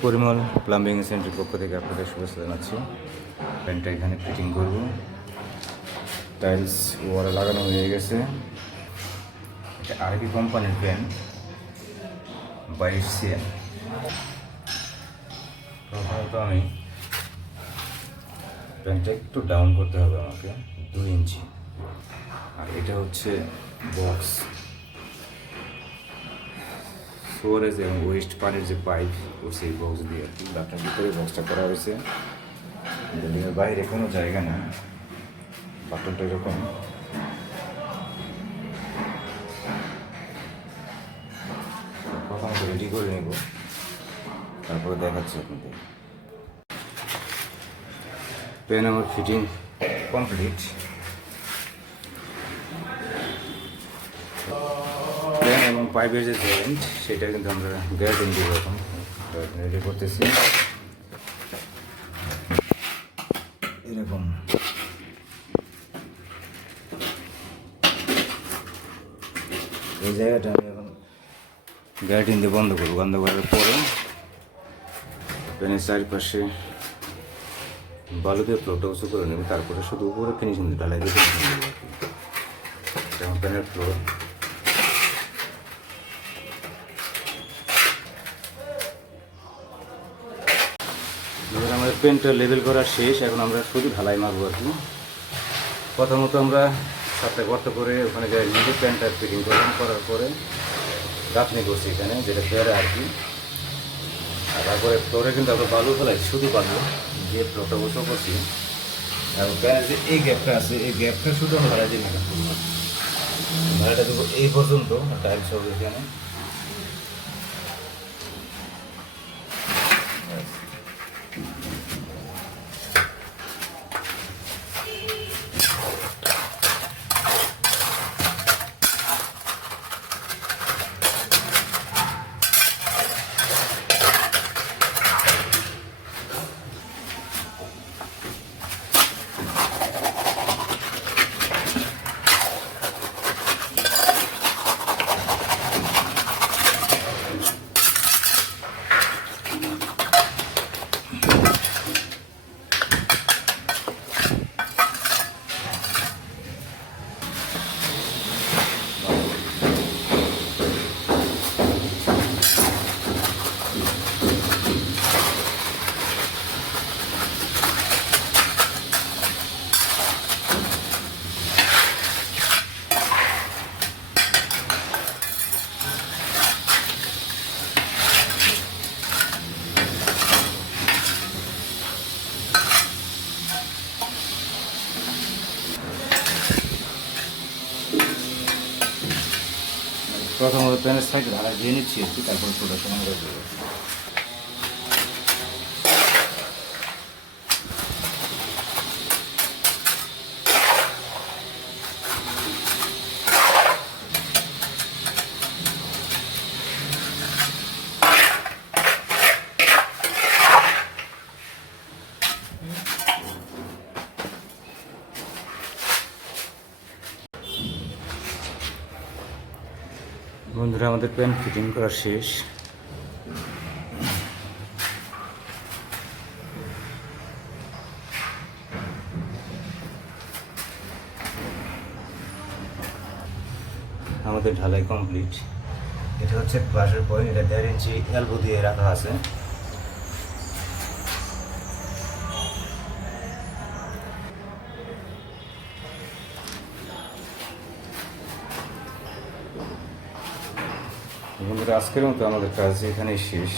Parimal plumbing সেন্টারের পক্ষ থেকে আপনাদের শুভেচ্ছা জানাচ্ছি। প্যান্টটা এখানে ফিটিং করব। টাইলস ওয়ালে লাগানো হয়ে গেছে। এটা আরবি কোম্পানির প্যান্ট 22 সিএম। প্রথমত আমি প্যান্টটা একটু ডাউন করতে হবে আমাকে 2 ইঞ্চি। আর এটা হচ্ছে বক্স, স্টোরেজ এবং ওয়েস্ট পানির যে পাইপ ও সেই বক্স দিয়ে আর কি বাটার ভিতরে বক্সটা করা হয়েছে। বিল্ডিংয়ের বাইরে কোনো জায়গা না, বাটনটা এরকম। প্রথমত রেডি করে নেব, তারপরে দেখাচ্ছি আপনাদের। পেন আমার ফিটিং কমপ্লিট। পেন এবং পাইপের যে জয়েন্ট সেটা কিন্তু আমরা গ্যারেন্টি দিব, এখন রেডি করতেছি। এরকম এই জায়গাটা আমি এখন গ্যারেন্টি দিয়ে বন্ধ করবো। বন্ধ করার পরে পেনের চারিপাশে বালু দিয়ে ফ্লোরটা উঁচু করে নেব, তারপরে শুধু উপরে ফিনিশিং ঢালাই দিয়ে ফিনিশিং দেবো আর কি। যেমন পেনের ফ্লোর। আমাদের পেনটা লেবেল করা শেষ, এখন আমরা শুধু ঢালাই মারবো আর কি। প্রথমত আমরা 7টা গর্ত করে ওখানে যাই নিজে প্যান্টটা ফিটিং করার পরে গাঁথনি করছি এখানে, যেটা ফেরা আর কি। আর তারপরে ফ্লোরে কিন্তু আমরা বালু ফেলাইছি, শুধু বালু দিয়ে ফ্লোরটা উঁচু করছি। এবং প্যানের যে এই গ্যাপটা আছে, এই গ্যাপটা শুধু আমরা ভাড়া দিয়ে নিলাম। ভাড়াটা দেবো এই পর্যন্ত, টাইলস হবে এখানে। প্রথমত প্যানের সাইড ঢালাই দিয়ে নিচ্ছি আর কি, তারপর প্রোডাকশন আমরা দেবো। বন্ধুরা, আমাদের প্যান ফিটিং করা শেষ। আমাদের ঢালাই কমপ্লিট। এটা হচ্ছে ক্লাসের পয়েন্ট, এটা 1.5 ইঞ্চি এলবো দিয়ে রাখা আছে। বন্ধুরা, আজকের মতো আমাদের কাজ এখানেই শেষ।